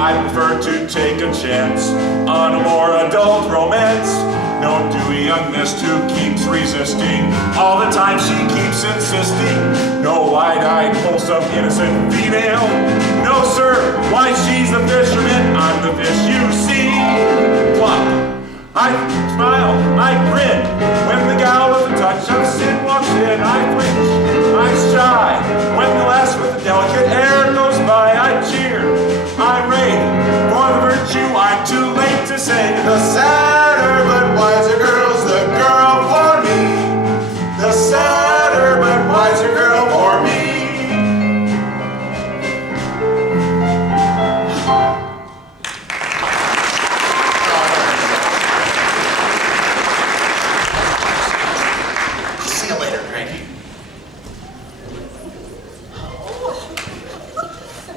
I prefer to take a chance on a more adult romance. No dewy youngness who keeps resisting all the time she keeps insisting. No wide-eyed, wholesome, innocent female. No, sir, why she's the fisherman, I'm the fish you see. Plop. I smile, I grin. When the gal with a touch of sin walks in, I flinch, I shy. When the lass with the delicate hair goes by, I cheer, I rave. For the virtue I'm too late to say. The sadder but wiser girl's the girl for me. The sadder but wiser girl for me. See you later, Cranky.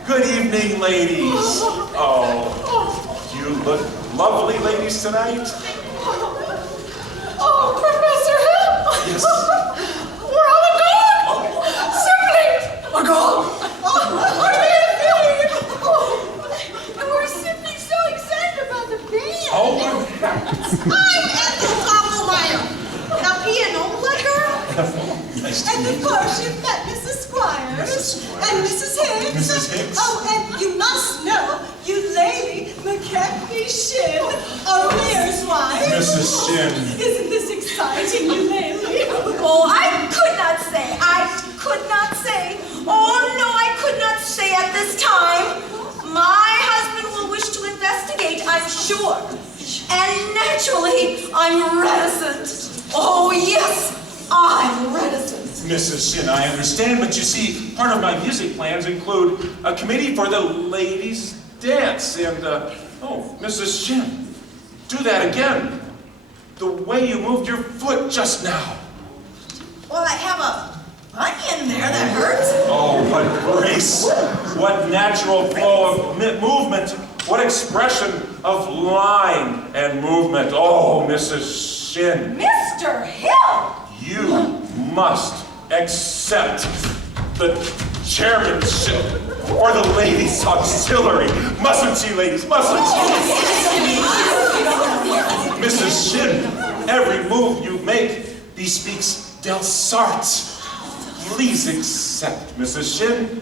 Good evening, ladies. Oh, you look lovely, ladies, tonight. Oh, Professor Hill! Yes. We're all agog! Simply agog! And we're simply so excited about the band! Oh, what happens? I'm Ethel Toppelmeyer, and a pianola girl. Nice to And meet of you. course you've met Mrs. Squires Mrs. Squires. and Mrs. Hicks. Mrs. Hicks. Oh, and you must know Eulalie McKechnie Shin, a mayor's wife. Mrs. Shin. Isn't this exciting, Eulalie? Oh, I could not say. Oh, no, I could not say at this time. My husband will wish to investigate, I'm sure. And naturally, I'm reticent. Oh, yes, I'm reticent. Mrs. Shin, I understand, but you see, part of my music plans include a committee for the ladies' dance. And, oh, Mrs. Shin, do that again. The way you moved your foot just now. Well, I have a bunion there that hurts. Oh, what grace, what natural flow of movement, what expression of line and movement. Oh, Mrs. Shin, Mr. Hill! you must accept the chairmanship or the ladies' auxiliary. Mustn't she, ladies? Mustn't she? Mrs. Shin, every move you make bespeaks Delsarte. Please accept, Mrs. Shin.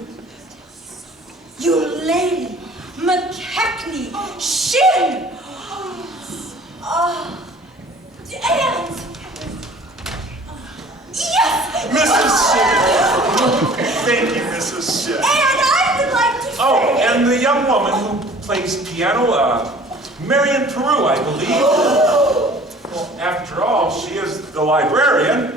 Eulalie McKechnie Shin! And... Yes! Mrs. Shin. Thank you, Mrs. Shin. And I would like to say... Oh, and the young woman who plays piano, Marion Peru, I believe. Well, after all, she is the librarian.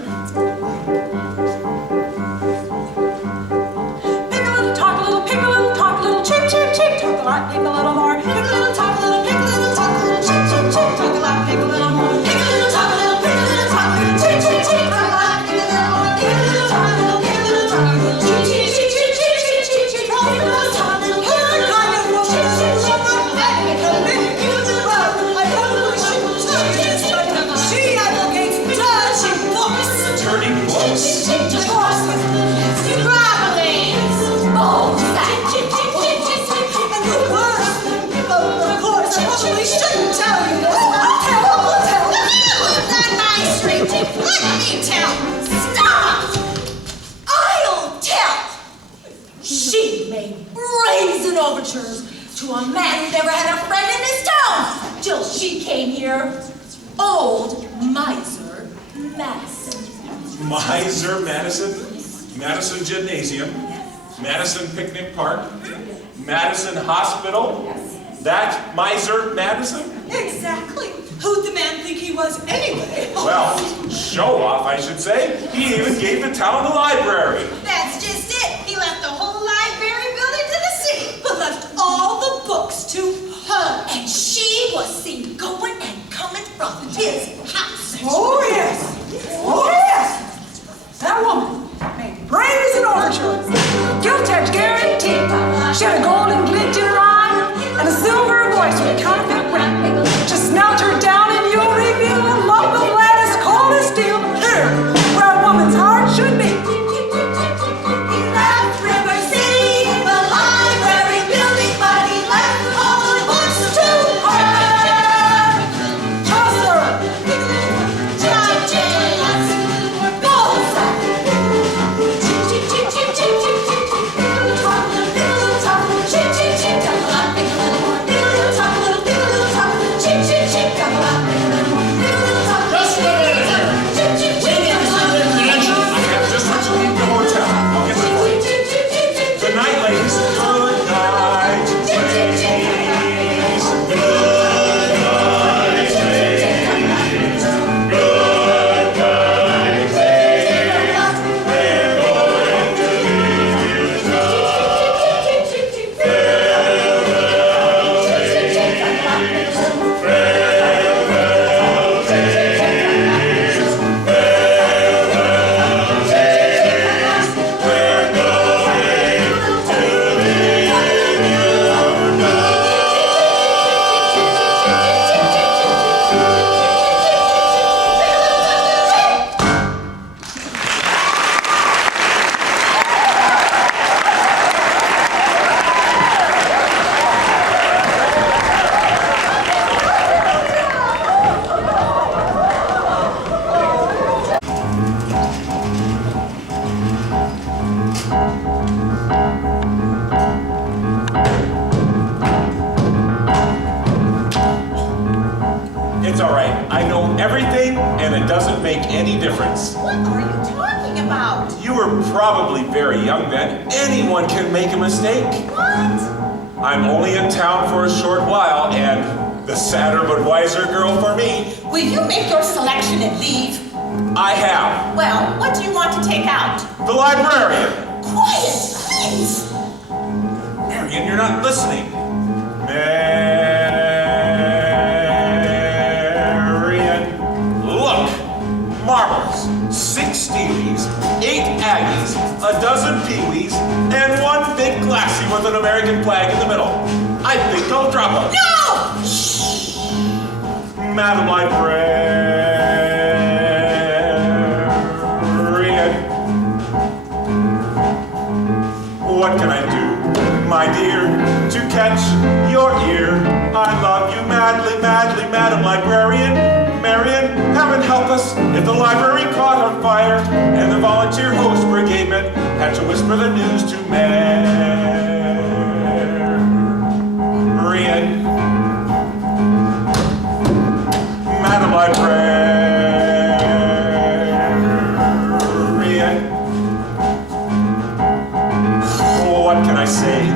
Pick a little, talk a little, pick a little, talk a little, chip, chip, chip, talk a lot, pick a little more, pick a little, talk a little, pick a little, talk a little, chip, chip, chip, talk a lot, pick a little more, pick a little, talk a little, pick a little, talk a little, chip, chip, chip, talk a lot, pick a little more, pick a little, talk a little, pick a little, talk a little, chip, chip, chip, chip, chip, chip, chip, chip, pick a little, talk a little, pick a little, kind of woman, chip, chip, chip, she advocates dirty books. Dirty books? And the worst, of course, I probably shouldn't tell you this. I'll tell. Not my street. Let me tell. Stop! I'll tell! She made brazen overtures to a man who never had a friend in this town till she came here. Old Miser Madison. Miser Madison, Madison Gymnasium, Madison Picnic Park, Madison Hospital. That Miser Madison? Exactly. Who'd the man think he was anyway? Well, show off, I should say. He even gave the town a library. That's just it. He left the whole library building to the city. But left all the books to her. And she was seen going and coming from his house. Oh, yes. Oh, yes. That woman made brazen overtures. Guilt edge guaranteed. She had a golden glint in her eye and a silver voice with a counterfeit ring. Just melt her down and you'll reveal a lump of lattice cold as steel here, where a woman's heart should be. make any difference. What are you talking about? You were probably very young then. Anyone can make a mistake. What? I'm only in town for a short while, and the sadder but wiser girl for me. Will you make your selection and leave? I have. Well, what do you want to take out? The librarian. Quiet, please. Marion, you're not listening. Marion. Look. Marbles. 6 Steelies, 8 Aggies, a dozen Pee-wees, and 1 big glassy with an American flag in the middle. I think I'll drop them. No! Madam Librarian. What can I do, my dear, to catch your ear? I love you madly, madly, Madam Librarian. Marion, heaven help us if the library caught on fire and the volunteer host brigade men had to whisper the news to Marion. Madam Librarian. What can I say,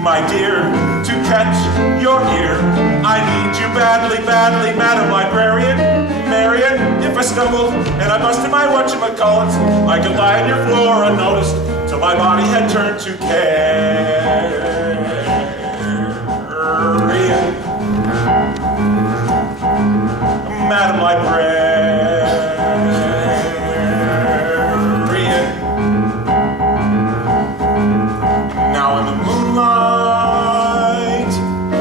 my dear, to catch your ear? I need you badly, badly, Madam Librarian. Marion, if I stumbled and I busted my whatchamacallits, I could lie on your floor unnoticed till my body had turned to carrion. Madam Librarian. Now in the moonlight, a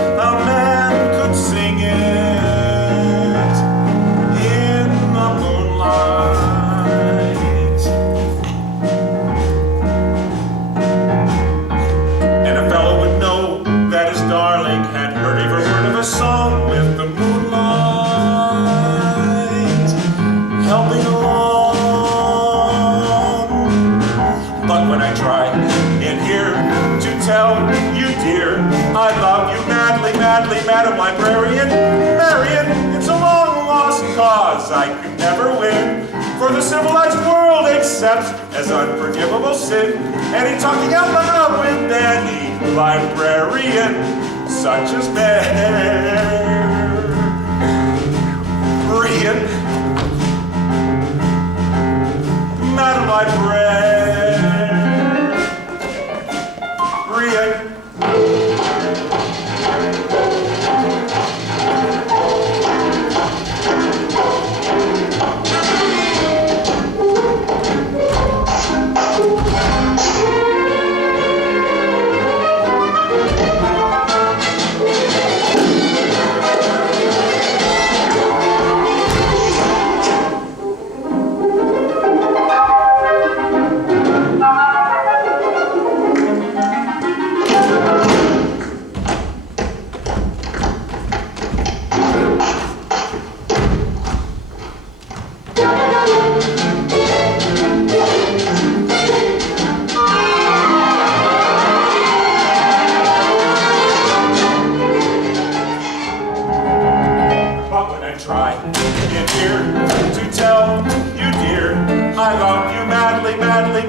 man could sing it. In the moonlight. And a fellow would know that his darling had heard every word of a song with the moonlight helping along. But when I try in here to tell you, dear, I love you madly, madly, Madam Librarian. Marion, it's a long lost cause I could never win. For the civilized world accepts as unforgivable sin any talking out loud with any librarian, such as Marion. Madam Librarian.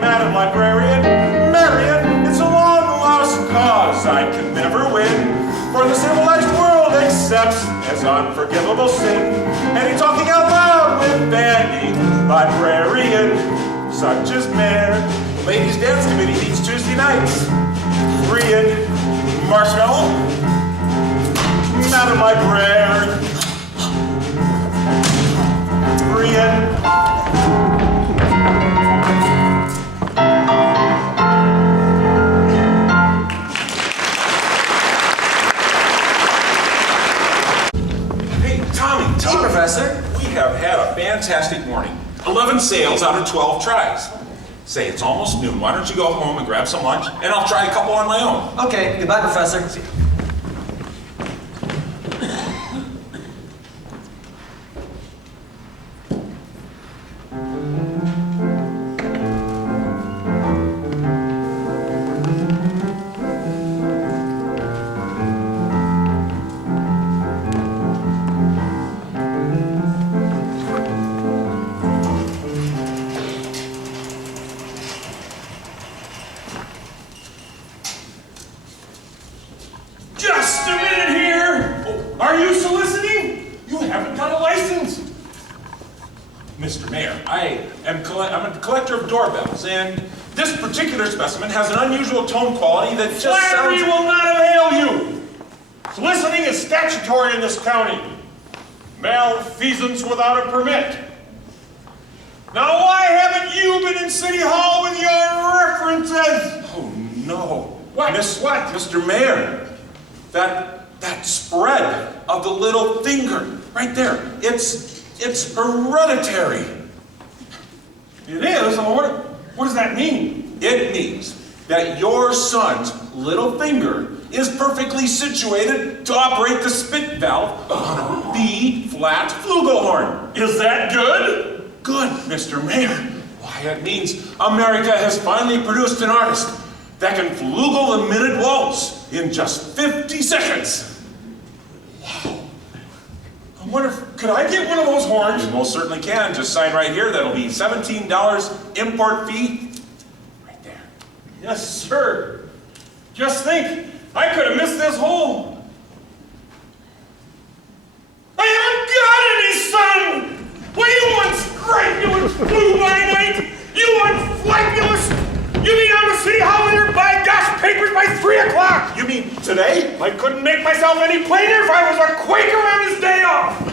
Madam Librarian. Marion, it's a long-lost cause I can never win. For the civilized world accepts as unforgivable sin any talking out loud with bandy librarian, such as Mayor. The Ladies' Dance Committee meets Tuesday nights. Rian, Marshmallow, Madam Librarian. Rian. Hey, Professor. We have had a fantastic morning. 11 sales out of 12 tries. Say, it's almost noon. Why don't you go home and grab some lunch, and I'll try a couple on my own. Okay, goodbye, Professor. Mr. Mayor, I'm a collector of doorbells, and this particular specimen has an unusual tone quality that just Flattery sounds... will not avail you. Soliciting is statutory in this county. Malfeasance without a permit. Now, why haven't you been in City Hall with your references? Oh, no. What? What? Mr. Mayor, that spread of the little finger right there, it's hereditary. It is? What does that mean? It means that your son's little finger is perfectly situated to operate the spit valve on a B-flat flugelhorn. Is that good? Good, Mr. Mayor. Why, it means America has finally produced an artist that can flugel the minute waltz in just 50 seconds. Wow. I wonder if, could I get one of those horns? You most certainly can. Just sign right here. That'll be $17 import fee. Right there. Yes, sir. Just think, I could have missed this hole. I haven't got any, son! Well, you unscrupulous fly-by-night! You unflapulous! You be down to City Hall with your by-gosh papers by 3 o'clock! You mean today? I couldn't make myself any plainer if I was a Quaker on his day off!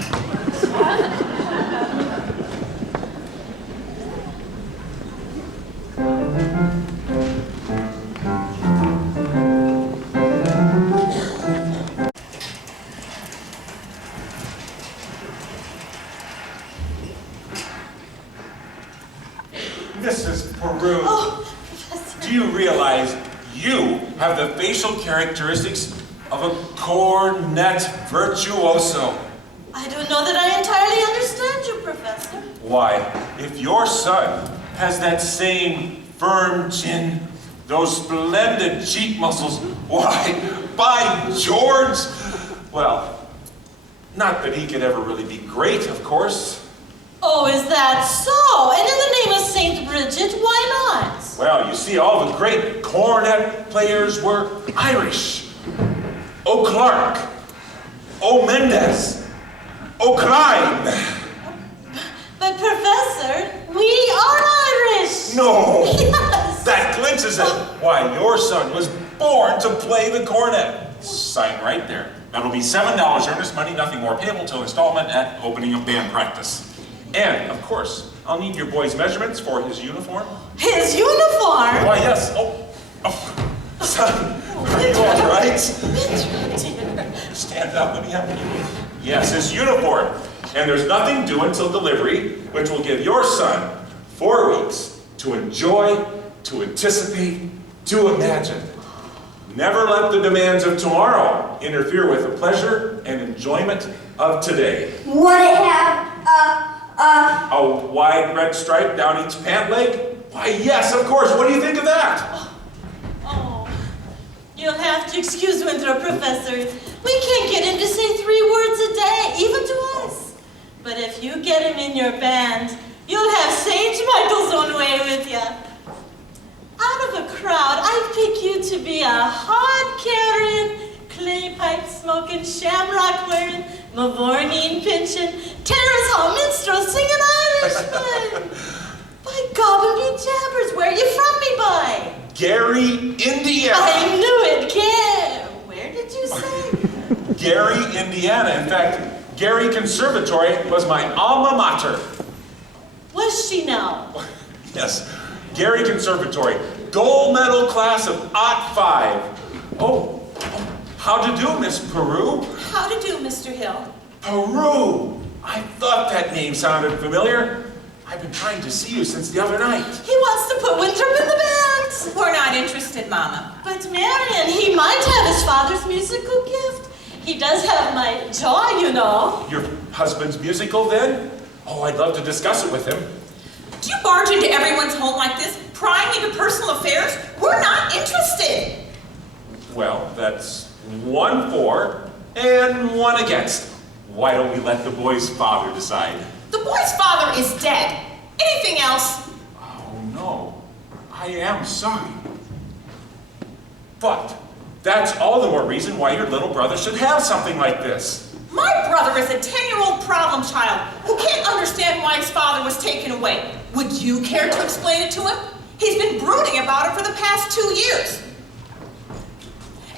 Mrs. Peru, Oh, Professor. do you realize you have the facial characteristics of a cornet virtuoso? I don't know that I entirely understand you, Professor. Why, if your son has that same firm chin, those splendid cheek muscles, why, by George, well, not that he could ever really be great, of course. Oh, is that so? And in the name of Saint Bridget, why not? Well, you see, all the great cornet players were Irish. O'Clark, O'Mendez, O'Clyne. But Professor, we are Irish. No, Yes. that clinches it. Why, your son was born to play the cornet. Sign right there. That'll be $7 earnest money, nothing more, payable till installment at opening of band practice. And, of course, I'll need your boy's measurements for his uniform. His uniform? Why, yes. Oh, son, are you all right? Stand up, let me help you. Yes, his uniform. And there's nothing due until delivery, which will give your son 4 weeks to enjoy, to anticipate, to imagine. Never let the demands of tomorrow interfere with the pleasure and enjoyment of today. Would it have A wide red stripe down each pant leg? Why, yes, of course. What do you think of that? Oh, you'll have to excuse Winthrop, Professor. We can't get him to say 3 words a day, even to us. But if you get him in your band, you'll have Sage Michael's own way with you. Out of a crowd, I'd pick you to be a hod-carrying, clay pipe smoking, shamrock wearing, Mavornine pinching, Terrace Hall minstrel singing Irishman. By gob and be jabbers, where you from, me boy? Gary, Indiana. I knew it, Gary. Where did you say? Gary, Indiana. In fact, Gary Conservatory was my alma mater. Was she now? Yes, Gary Conservatory, gold medal class of '05. Oh, how to do, Miss Peru? How to do, Mr. Hill? Peru! I thought that name sounded familiar. I've been trying to see you since the other night. He wants to put Winthrop in the band. We're not interested, Mama. But Marion, he might have his father's musical gift. He does have my jaw, you know. Your husband's musical, then? Oh, I'd love to discuss it with him. Do you barge into everyone's home like this, prying into personal affairs? We're not interested. Well, that's 1 for and 1 against. Why don't we let the boy's father decide? The boy's father is dead. Anything else? Oh, no. I am sorry. But that's all the more reason why your little brother should have something like this. My brother is a 10-year-old problem child who can't understand why his father was taken away. Would you care to explain it to him? He's been brooding about it for the past 2 years.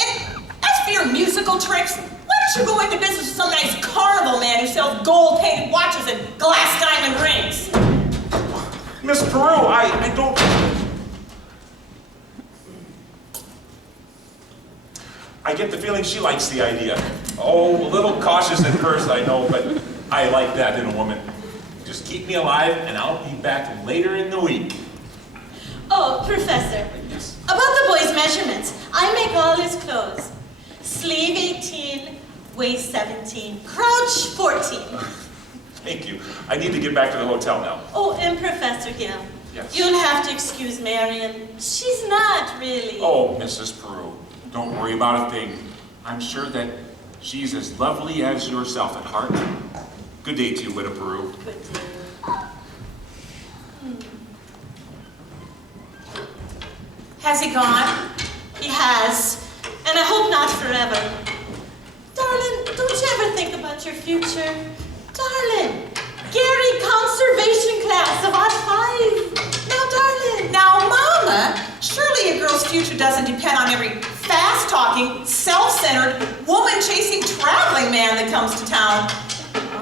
And as for your musical tricks, why don't you go into business with some nice carnival man who sells gold-painted watches and glass diamond rings? Miss Peru, I don't... I get the feeling she likes the idea. Oh, a little cautious at first, I know, but I like that in a woman. Just keep me alive, and I'll be back later in the week. Oh, Professor. About the boy's measurements, I make all his clothes. Sleeve 18, waist 17, crouch 14. Thank you. I need to get back to the hotel now. Oh, and Professor Gill. Yes. You'll have to excuse Marion. She's not really. Oh, Mrs. Peru, don't worry about a thing. I'm sure that she's as lovely as yourself at heart. Good day to you, Widow Peru. Good day. Has he gone? He has, and I hope not forever. Darling, don't you ever think about your future? Darling, Gary, conservation class of Art 5. Now, darling. Now, Mama, surely a girl's future doesn't depend on every fast-talking, self-centered, woman-chasing traveling man that comes to town.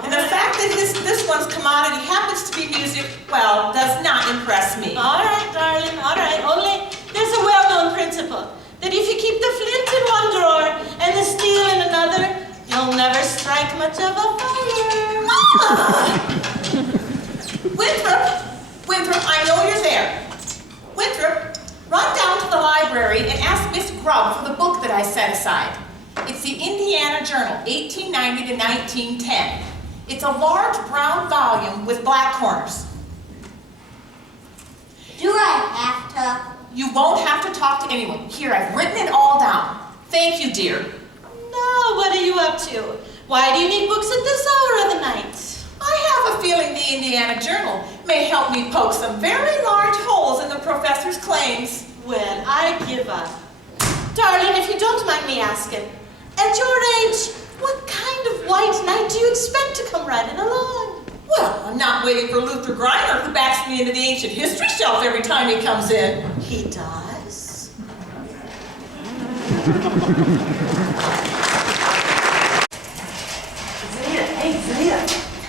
And the fact that this one's commodity happens to be music, well, does not impress me. All right, darling, all right. Only there's a well-known principle that if you keep the flint in one drawer and the steel in another, you'll never strike much of a fire. Winthrop, I know you're there. Winthrop, run down to the library and ask Miss Grubb for the book that I set aside. It's the Indiana Journal, 1890 to 1910. It's a large brown volume with black corners. Do I have to? You won't have to talk to anyone. Here, I've written it all down. Thank you, dear. Now, what are you up to? Why do you need books at this hour of the night? I have a feeling the Indiana Journal may help me poke some very large holes in the professor's claims. Well, I give up. Darling, if you don't mind me asking, at your age, what kind of white knight do you expect to come riding along? Well, I'm not waiting for Luther Griner, who backs me into the ancient history shelf every time he comes in. He does?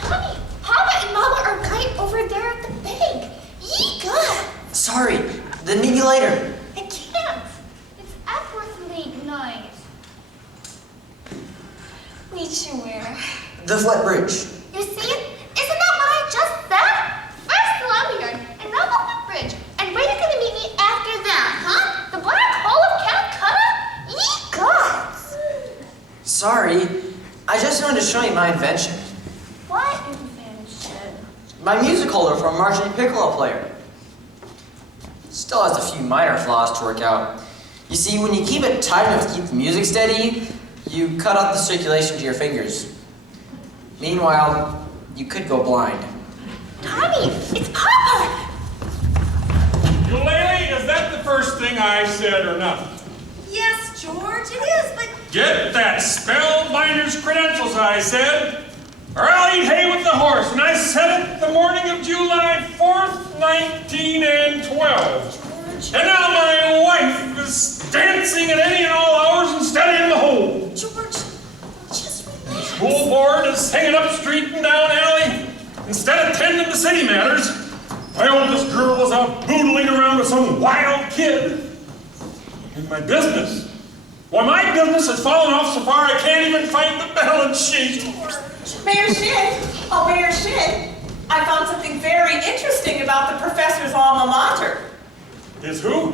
Honey, Papa and Mama are right over there at the bank. Yeega! Sorry, then meet you later. I can't. It's Epworth League night. Meet you where? The Flat Bridge. You see? Isn't that what I just said? First the Lumberyard, and now the footbridge. And where are you gonna meet me after that, huh? The Black Hole of Calcutta? Yeega! Sorry, I just wanted to show you my invention. What invention? My music holder for a marching piccolo player. Still has a few minor flaws to work out. You see, when you keep it tight enough to keep the music steady, you cut off the circulation to your fingers. Meanwhile, you could go blind. Tommy, it's Papa! Eulalie, is that the first thing I said or not? Yes, George, it is, but Get that spellbinder's credentials, I said, or I'll eat hay with the horse. And I said it the morning of July 4th, 1912. And now my wife is dancing at any and all hours instead in the hole. George, just relax. School board is hanging up street and down alley instead of tending to city matters. My oldest girl is out boodling around with some wild kid. And my business, why my business has fallen off so far I can't even find the balance sheet. Mayor Shinn, I found something very interesting about the professor's alma mater. His who?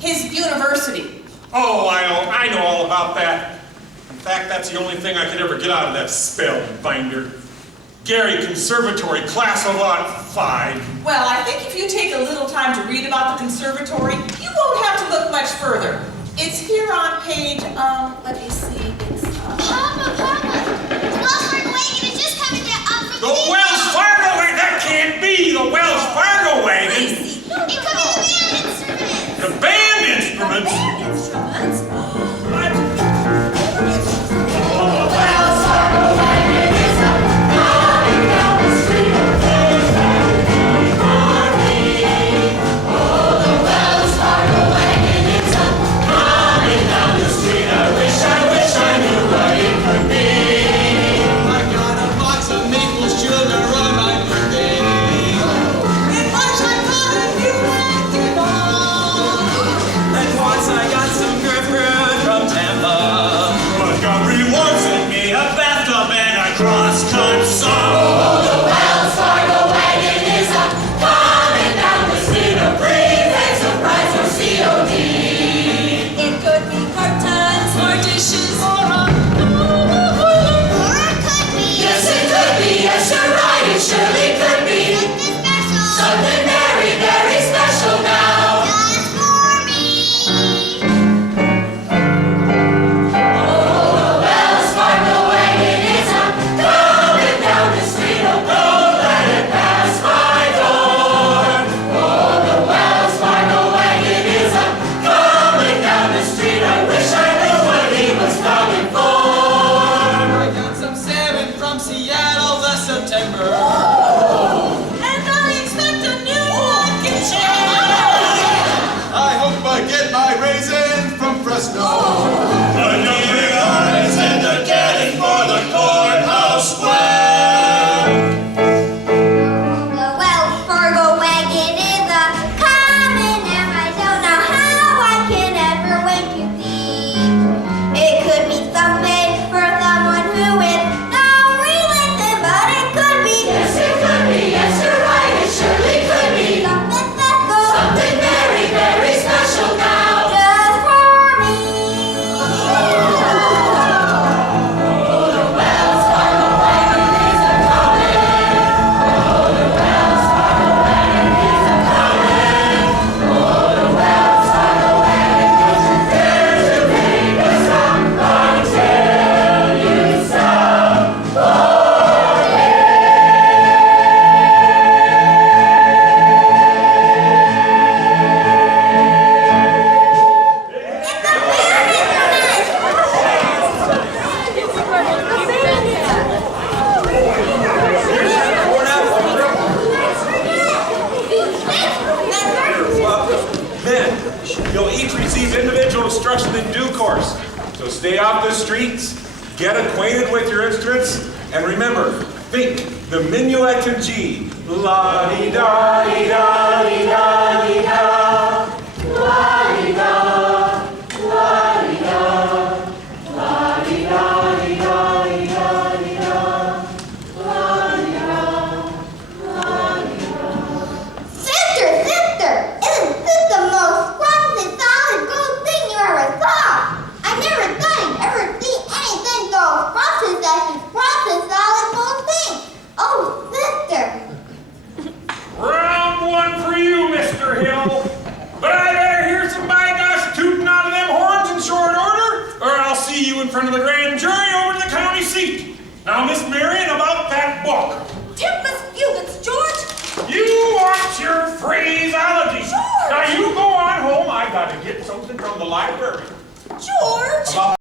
His university. Oh, I know all about that. In fact, that's the only thing I could ever get out of that spellbinder. Gary Conservatory, class of Lot 5. Well, I think if you take a little time to read about the conservatory, you won't have to look much further. It's here on page, let me see, it's, Papa! The Wells Fargo wagon is just coming down from The Wells Fargo wagon? That can't be the Wells Fargo wagon. It could be the band instruments! The band instruments? Instruments? What? Wells Fargo wagon. Cross Country song. Oh, the Wells Fargo wagon is a coming down the street of prepaid surprise or COD. It could be curtains or dishes or a Yes, it could be. Yes, you're right. It surely could be. Something very, very special now. Just for me. Oh, the Wells Fargo wagon is a coming down the street. Oh, don't let it pass my door. Oh, the Wells Fargo wagon is a coming down the street. I wish I knew what he was coming for. I got some salmon from Seattle last September. And I expect a new rocking chair. I hope I get my raisins from Fresno. A new yards and a getting for the courthouse square. The Wells Fargo wagon is a coming, and I don't know how I can ever wait to see. It could be something for someone who is no religion, but it could be. Yes, it could be. Yes, you're right. It surely could be. Something special. Something very, very special now. Just for me. Oh, the Wells Fargo wagon is a coming. Oh, the Wells Fargo wagon is a coming. Oh, the Wells Fargo wagon is there to make us stop until you stop. Men, you'll each receive individual instruction in due course. So stay off the streets, get acquainted with your instruments, and remember, think the minuet in G. La-di-da-di-da-di-da-di-da. La-di-da, la-di-da, la-di-da-di-da-di-da-di-da. Sister, isn't this the most frosted solid gold thing you ever saw? I never thought I'd ever see anything so frosted as this frosted solid gold thing. Oh, sister. Round one for you, Mr. Hill. But I better hear some by gosh tooting out of them horns in short order, or I'll see you in front of the grand jury over to the county seat. Now, Miss Marion, about that book. Tempest Fugits, George. You want your phraseology. Sure. Now, you go on home. I gotta get something from the library. George. About